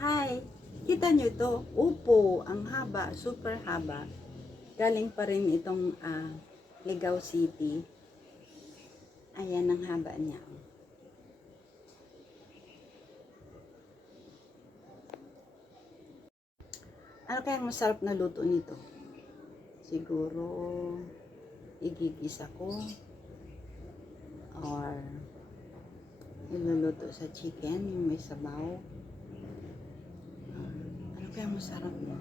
Hi! Kita nyo to? Upo, ang haba, super haba. Galing pa rin itong Ligao City. Ayan ang haba niya. Ano kayang masarap na luto nito? Siguro, igigisa ko. Or, iluluto sa chicken, yung may sabaw. Ano kayang masarap mo?